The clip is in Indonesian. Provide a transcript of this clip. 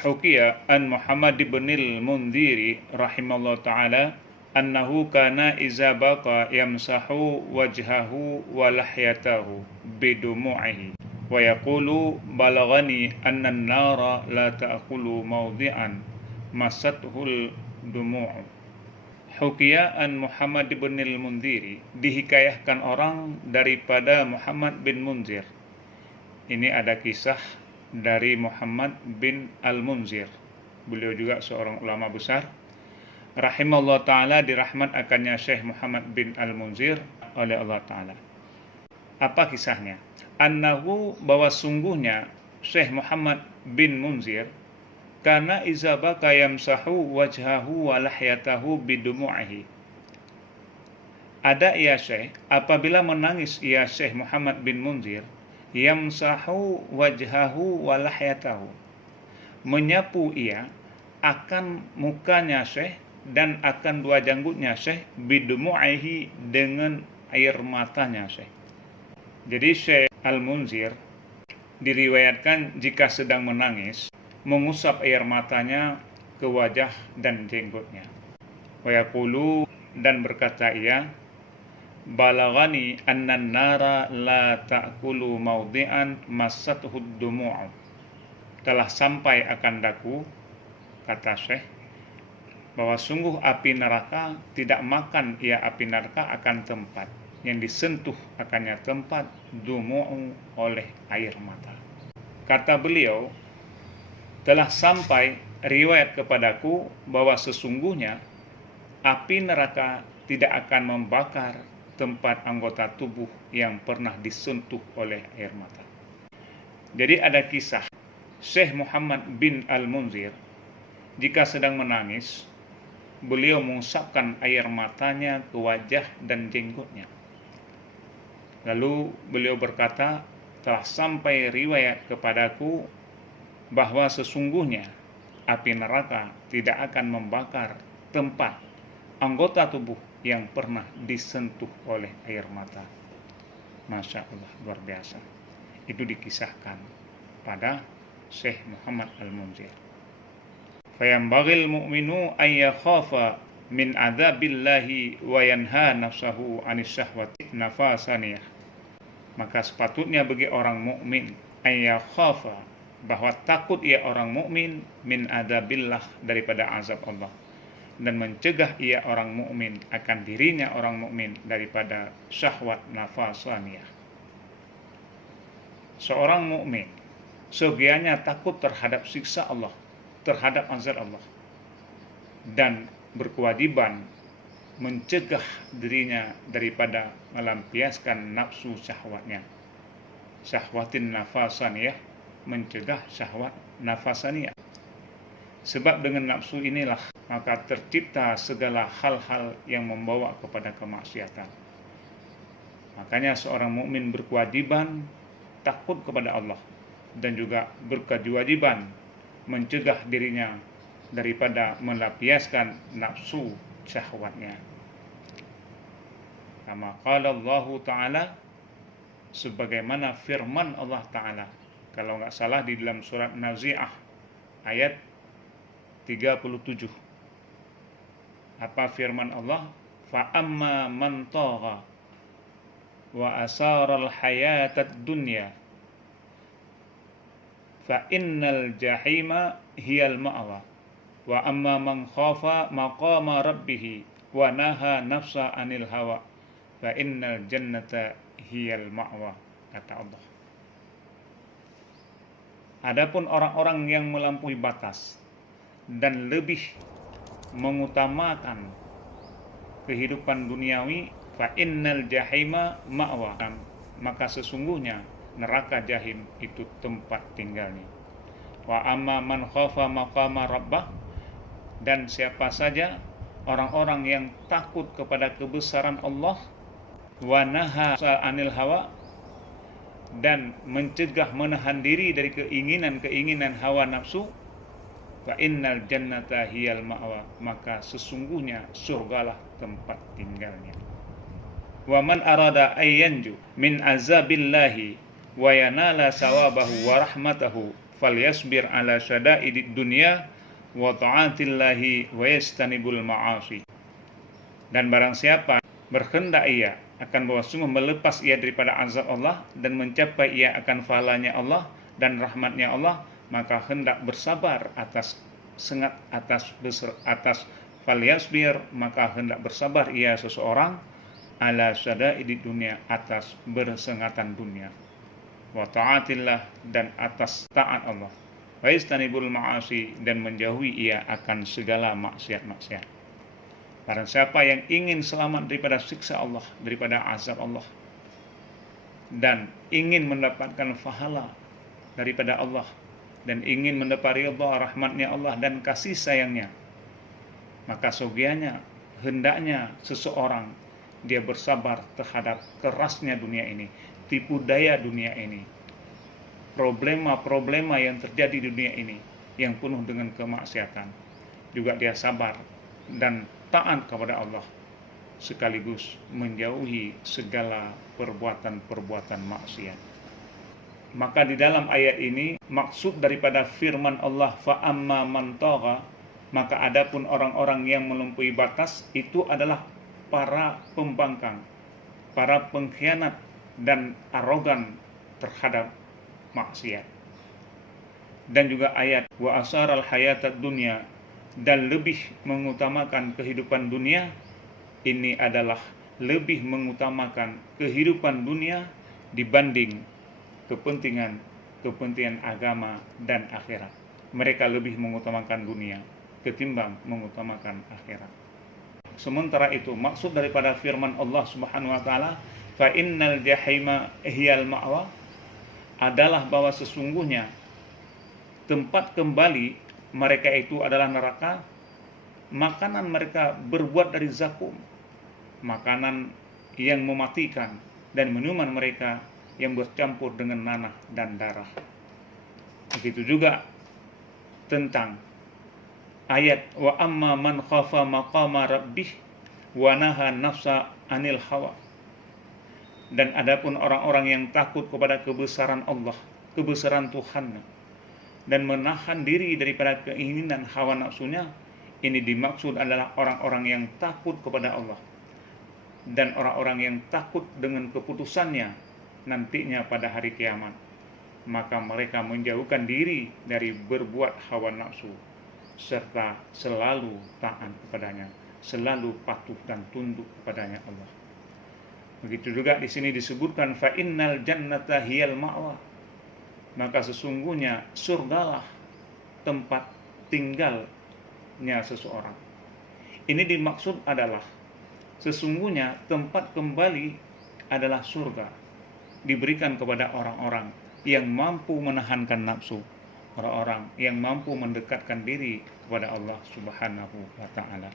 Hukiya an Muhammad bin al-Mundhiri rahimallahu ta'ala annahu kana iza baqa yamsahu wajhahu wa lahyatahu bidumu'ihi wa yaqulu balaghani anna an-nara la ta'kulu mawdi'an masathul dumu'u. Hukiya an Muhammad bin al-Mundhiri, dihikayahkan orang daripada Muhammad bin Munzir. Ini ada kisah dari Muhammad bin al-Munzir. Beliau juga seorang ulama besar. Rahimahullah ta'ala, dirahmat akannya Syekh Muhammad bin al-Munzir oleh Allah ta'ala. Apa kisahnya? Annahu, bahwa sungguhnya Syekh Muhammad bin Munzir kana iza baka yamsahu wajhahu wa lahyatahu bidumu'ihi. Ada ia Syekh, apabila menangis ia Syekh Muhammad bin Munzir, yamsahu wajhahu wa lahyatahu, menyapu ia akan mukanya Syekh dan akan dua janggutnya Syekh, bidumu'ihi, dengan air matanya Syekh. Jadi Syekh Al-Munzir diriwayatkan jika sedang menangis mengusap air matanya ke wajah dan jenggotnya. Wa yaqulu, dan berkata ia, balaghani anna an-nara la ta'kulu mawdi'an masathud dumu'u. Telah sampai akan daku, kata Syekh, bahwa sungguh api neraka tidak makan ia api neraka akan tempat yang disentuh akannya tempat dumu'u, oleh air mata. Kata beliau, telah sampai riwayat kepadaku bahwa sesungguhnya api neraka tidak akan membakar tempat anggota tubuh yang pernah disentuh oleh air mata. Jadi ada kisah Syekh Muhammad bin al-Munzir, jika sedang menangis, beliau mengusapkan air matanya ke wajah dan jenggotnya. Lalu beliau berkata, telah sampai riwayat kepadaku bahwa sesungguhnya api neraka tidak akan membakar tempat anggota tubuh yang pernah disentuh oleh air mata. Masya Allah, luar biasa. Itu dikisahkan pada Syekh Muhammad al-Munzir. Fayambaghil mu'minu an yakhafa min adzabillahi wa yanha nafsahu anis syahwati nafasaniyah. Maka sepatutnya bagi orang mukmin an yakhafa, bahwa takut ia orang mukmin, min adzabillah, daripada azab Allah, dan mencegah ia orang mukmin akan dirinya orang mukmin daripada syahwat nafasaniyah. Seorang mukmin segianya takut terhadap siksa Allah, terhadap azab Allah, dan berkewajiban mencegah dirinya daripada melampiaskan nafsu syahwatnya. Syahwatin nafasaniyah, mencegah syahwat nafasaniyah. Sebab dengan nafsu inilah maka tercipta segala hal-hal yang membawa kepada kemaksiatan. Makanya seorang mukmin berkewajiban takut kepada Allah dan juga berkewajiban mencegah dirinya daripada melampiaskan nafsu syahwatnya. Kama qala Allah Ta'ala, sebagaimana firman Allah Ta'ala, kalau nggak salah di dalam surat Nazi'ah ayat 37. Apa firman Allah? Fa amma man tagha wa asara al-hayatad dunya fa innal jahima hiyal ma'wa wa amma man khafa maqama rabbih wa naha nafsa anil hawa fa innal jannata hiyal ma'wa, kata Allah. Adapun orang-orang yang melampaui batas dan lebih mengutamakan kehidupan duniawi, fa innal jahima ma'wa, maka sesungguhnya neraka jahim itu tempat tinggalnya. Wa amma man khafa maqama rabbah, dan siapa saja orang-orang yang takut kepada kebesaran Allah, wa naha anil hawa, dan mencegah menahan diri dari keinginan hawa nafsu, fa innal jannata hiyal ma'wa, maka sesungguhnya surgalah tempat tinggalnya. Wa man arada ayyanju min azabillahi wa yanala sawabahu wa rahmatahu falyasbir ala syada'idid dunya wa ta'atillahi wa yastanibul ma'asi. Dan barang siapa berkehendak ia akan bahwa sungguh melepas ia daripada azab Allah dan mencapai ia akan pahalanya Allah dan rahmatnya Allah, maka hendak bersabar atas falyasbir, maka hendak bersabar ia seseorang ala syada'idid dunia, atas bersengatan dunia, wa ta'atillah, dan atas taat Allah, wa yastanibul ma'asi, dan menjauhi ia akan segala maksiat-maksiat. Barang siapa yang ingin selamat daripada siksa Allah, daripada azab Allah, dan ingin mendapatkan pahala daripada Allah, dan ingin mendapat ridha rahmatnya Allah dan kasih sayangnya, maka sogianya hendaknya seseorang dia bersabar terhadap kerasnya dunia ini, tipu daya dunia ini, problema-problema yang terjadi di dunia ini yang penuh dengan kemaksiatan. Juga dia sabar dan taat kepada Allah, sekaligus menjauhi segala perbuatan-perbuatan maksiat. Maka di dalam ayat ini maksud daripada firman Allah fa amma man tagha, maka adapun orang-orang yang melampaui batas itu adalah para pembangkang, para pengkhianat dan arogan terhadap maksiat. Dan juga ayat wa asaral hayatad dunya, dan lebih mengutamakan kehidupan dunia, ini adalah lebih mengutamakan kehidupan dunia dibanding kepentingan agama dan akhirat. Mereka lebih mengutamakan dunia ketimbang mengutamakan akhirat. Sementara itu maksud daripada firman Allah Subhanahu wa taala fa innal jahima hiyal ma'wa, adalah bahwa sesungguhnya tempat kembali mereka itu adalah neraka. Makanan mereka berbuat dari zakum, makanan yang mematikan, dan minuman mereka yang bercampur dengan nanah dan darah. Begitu juga tentang ayat wa amma man khafa maqama rabbih wa naha nafsa anil hawa. Dan adapun orang-orang yang takut kepada kebesaran Allah, kebesaran Tuhan, dan menahan diri daripada keinginan hawa nafsunya, ini dimaksud adalah orang-orang yang takut kepada Allah dan orang-orang yang takut dengan keputusannya nantinya pada hari kiamat. Maka mereka menjauhkan diri dari berbuat hawa nafsu, serta selalu taat kepadanya, selalu patuh dan tunduk kepadanya Allah. Begitu juga di sini disebutkan fa innal jannata hiyal ma'wa, maka sesungguhnya surgalah tempat tinggalnya seseorang. Ini dimaksud adalah sesungguhnya tempat kembali adalah surga, diberikan kepada orang-orang yang mampu menahankan nafsu, orang-orang yang mampu mendekatkan diri kepada Allah Subhanahu wa ta'ala.